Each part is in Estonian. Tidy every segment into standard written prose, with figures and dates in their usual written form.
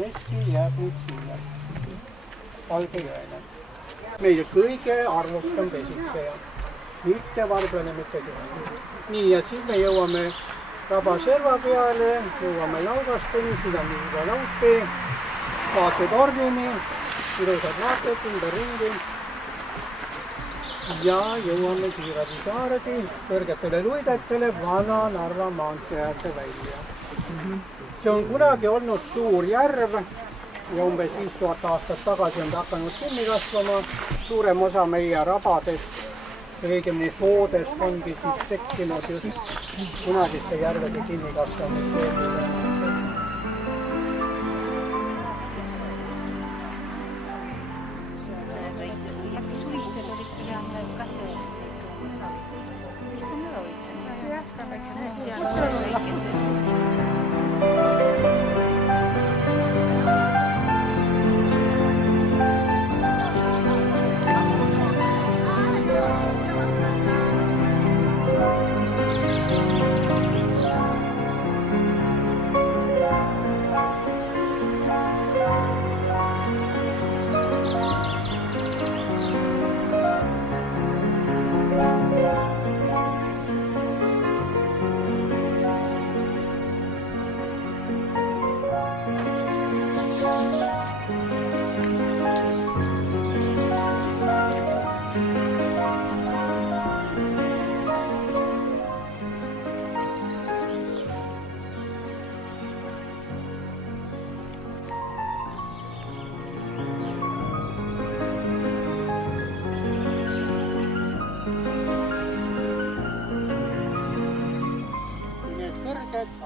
veski jääb nüüd siia Valge jõele. Meie kõige arvukam pesitseja, mitte varblane, mitte keegi. Nii, ja siis me jõuame Rabaserva peale, jõuame Laugasteni, siin on juba lautee, vaatetordini, ilusad vaated ümber ringi. Ja jõuame Kiirabi saaregi kõrgetele luidetele Vana-Narva maantee äärde välja. See on kunagi olnud suur järv ja umbes 5000 aastat tagasi on ta hakanud kinni kasvama. Suurem osa meie rabadest, õigemini soodest ongi siis tekkinud just kunagiste järvede kinni kasvamist.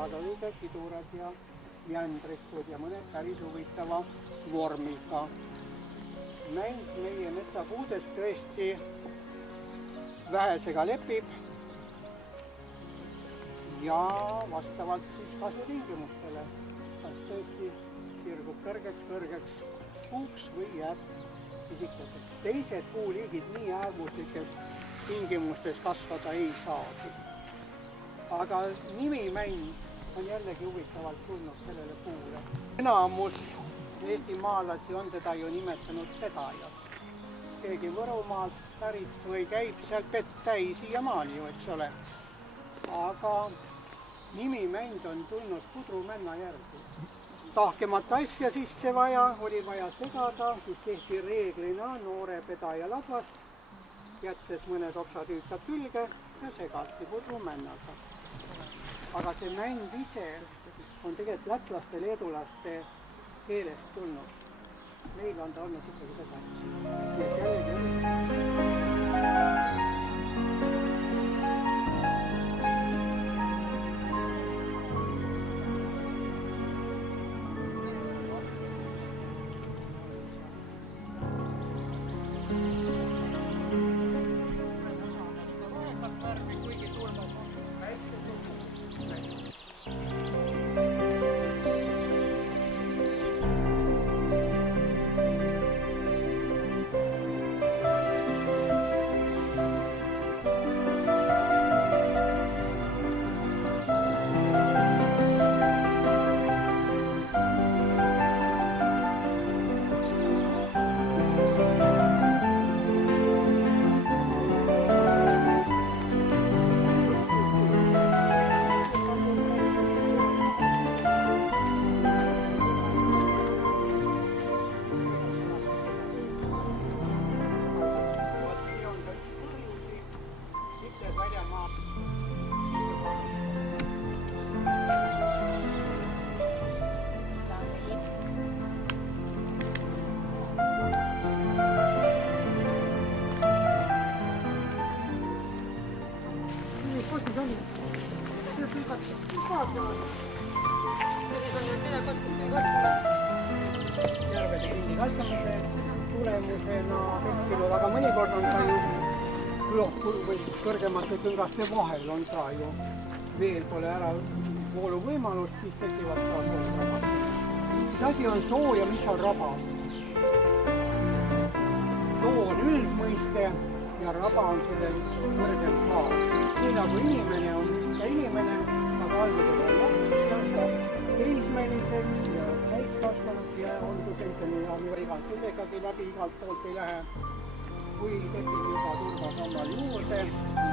Aga õige pidurad ja jändrikud ja mõned päris huvitava vormiga. Mänd meie metsapuudest tõesti vähesega lepib ja vastavalt siis kasvutingimustele. Kas tõesti sirgub kõrgeks puuks või jääb pisikeseks. Teised puuliigid nii äärmuslikes tingimustes kasvada ei saagi. Aga nimimänd on jällegi huvitavalt tulnud sellele puule. Enamus eestimaalasi on teda ju nimetanud pedajat. Keegi Võrumaalt pärit või käib seal Pettäi siiamaani ju, eks ole. Aga nimimänd on tulnud pudrumänna järgi. Tahkemata asja sisse vaja, oli vaja segada, siis tehti reeglina noore pedaja ladvast, jättes mõned oksatüütad külge ja segati pudrumännaga. Aga see mänd ise on tegelikult lätlaste, leedulaste keelest tulnud. Meil on ta olnud ikkagi seda. Järvede kinni kasvamise tulemusena tekkinud, aga mõnikord on ta ju kõrgemate küngaste vahel on ta ju veel pole ära voolu võimalust, siis tekivad ka soorabad. Mis asi on soo ja mis on raba? Soo on üldmõiste ja raba on sellel kõrgem kaal. Nii nagu inimene on inimene, aga alguses on laps, teismeliseks ja täiskasvanud ja olgu selline ja ega sellegagi läbi igalt poolt ei lähe. Kui tekib juba turvasambal juurde,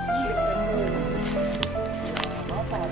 siirde ja vabad.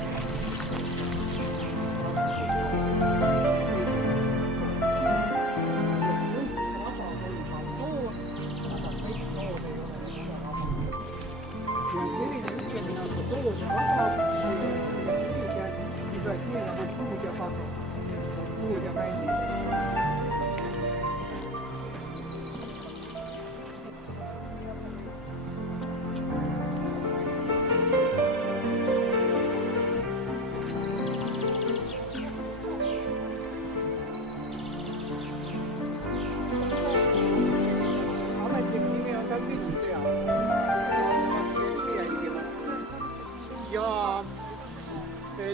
Ja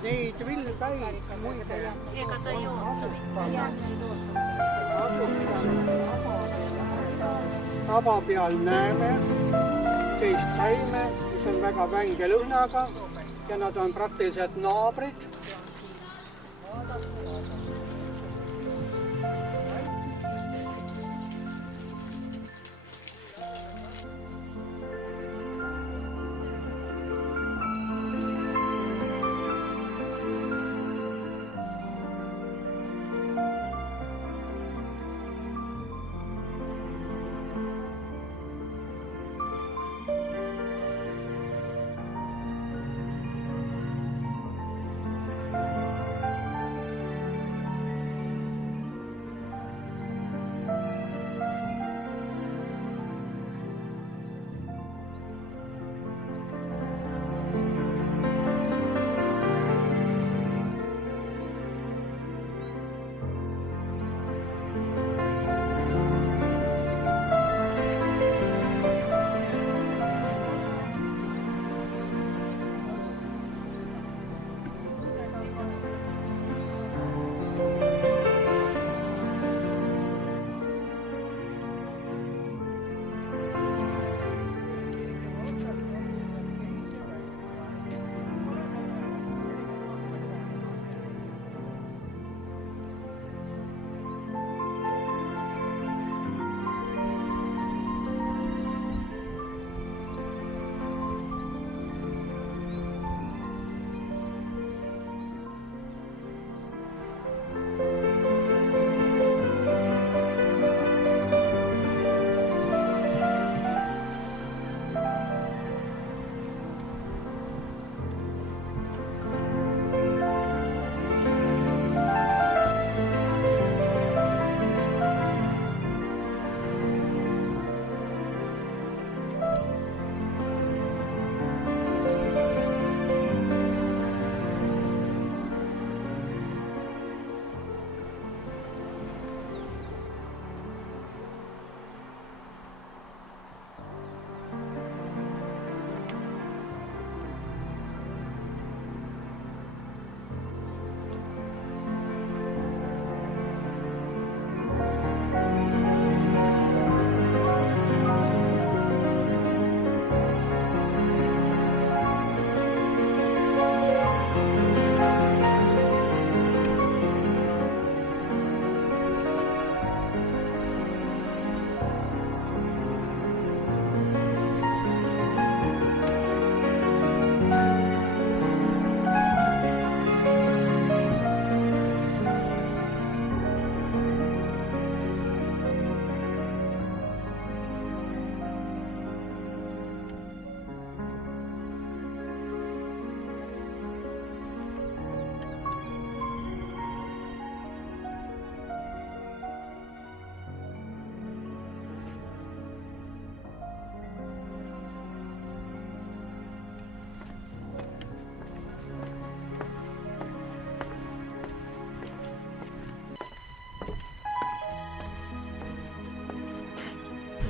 neid villpäid muide Ega ta ei oota. Taba peal näeme teist taime, mis on väga vänge lõhnaga ja nad on praktiliselt naabrid.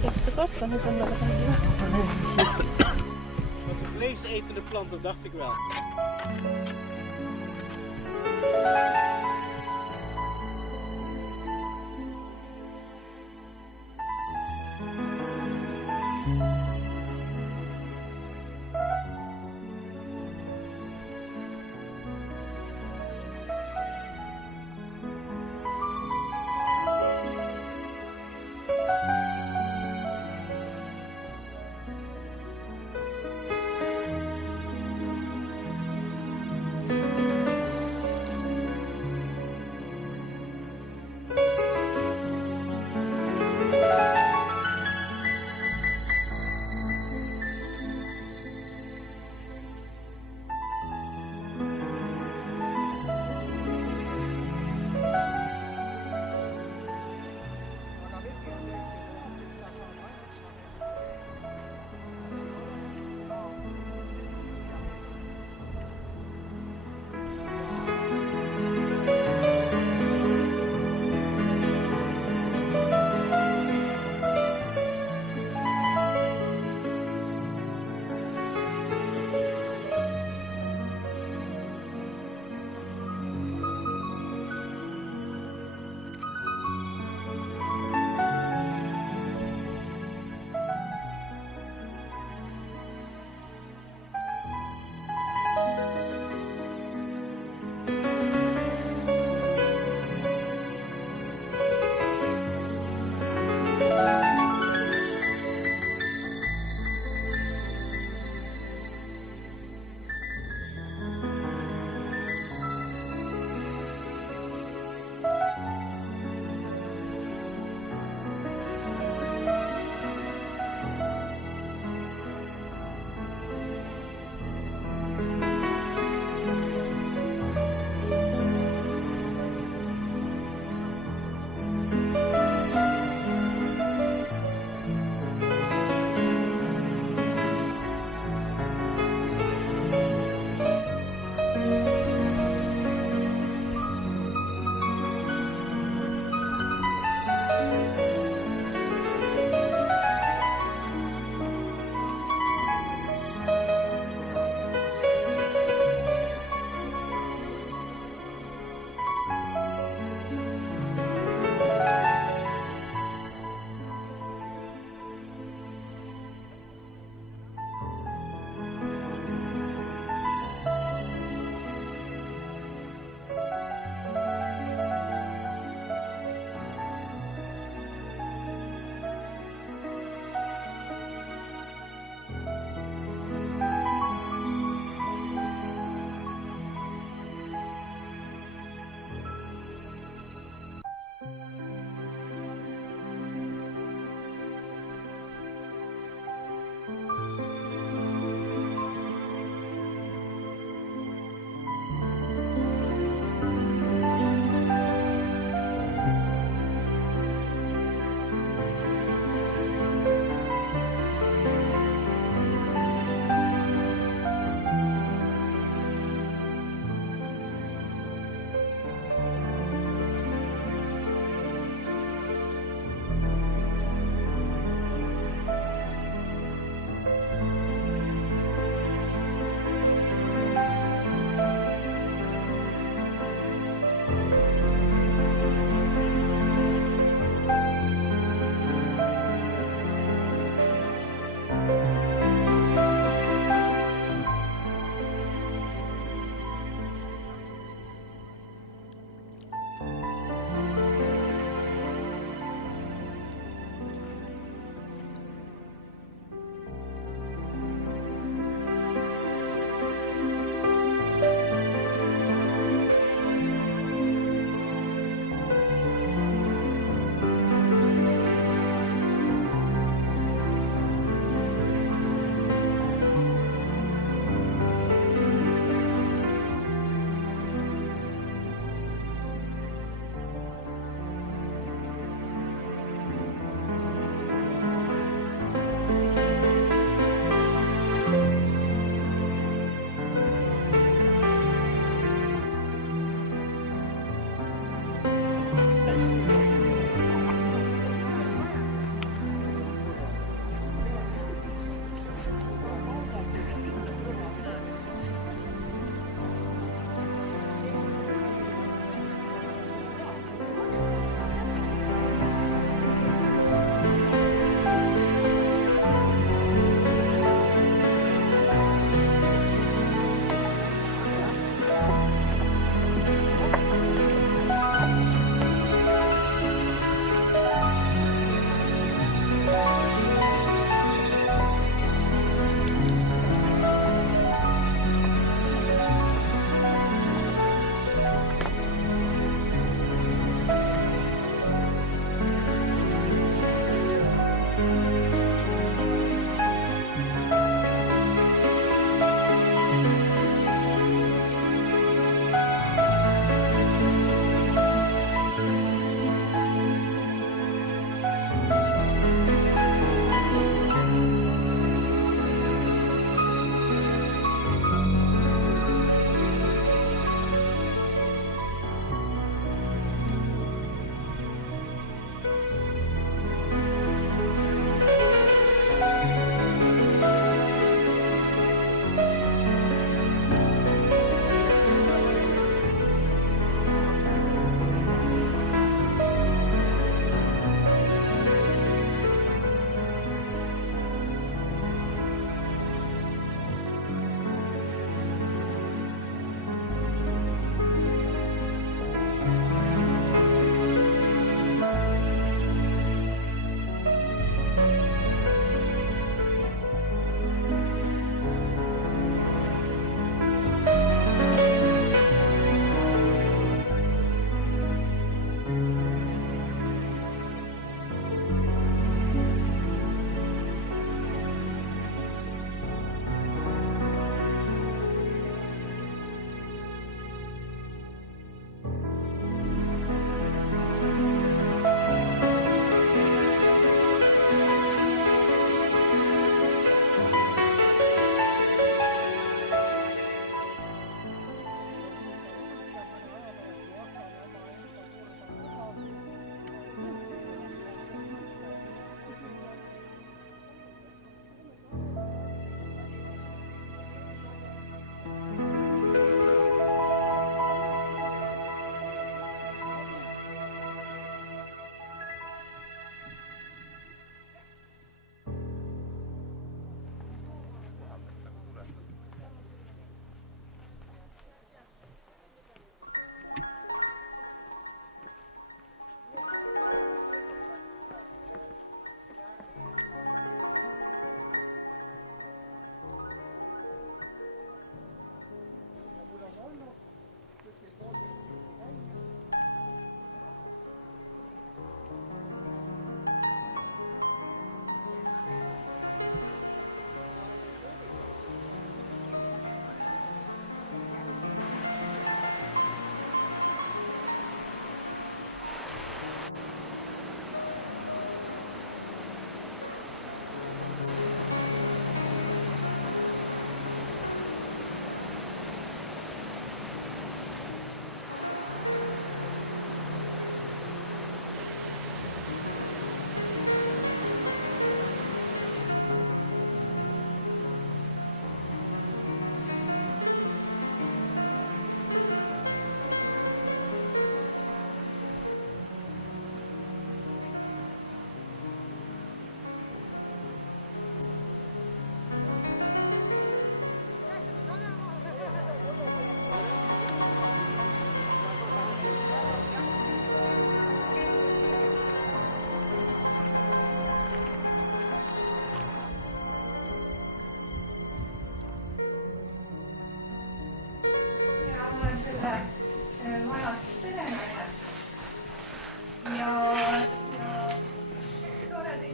Heeft ze kasvanud olla kuidagi? Wat een vleesetende planten, dacht ik wel.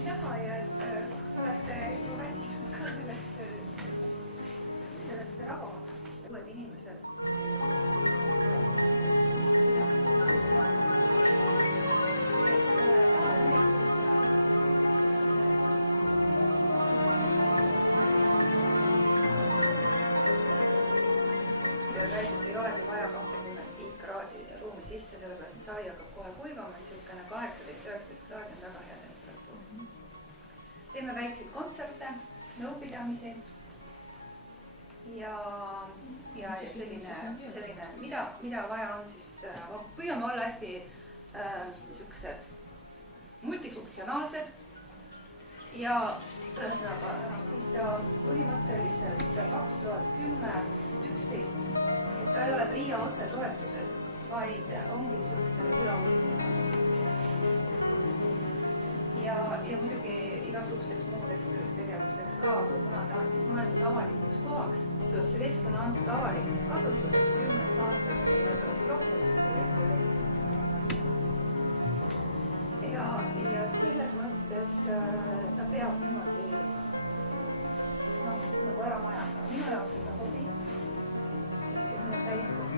näha ja et kas olete juba väsinud ka sellest rahvamatust, uued inimesed. Käigus ei olegi vaja 25 kraadi ruumi sisse, sellepärast et sai hakkab kohe kuivama, niisugune 18-19 kraadi on väga hea temperatuur. Teeme väikseid kontserte, nõupidamisi ja selline, mida vaja on, siis püüame olla hästi niisugused multifunktsionaalsed ja ühesõnaga siis ta põhimõtteliselt 2010-11, et ta ei ole PRIA otsetoetused, vaid ongi niisugustele külahullidele. Ja muidugi igasugusteks muudeks tegevusteks ka, aga kuna ta on siis mõeldud avalikuks kohaks, see vestkond on antud avalikuks kasutuseks 10 aastaks ja pärast rohkem ja selles mõttes ta peab niimoodi nagu ära majandama. Minu jaoks on ta hobi, sest et minu täiskoht on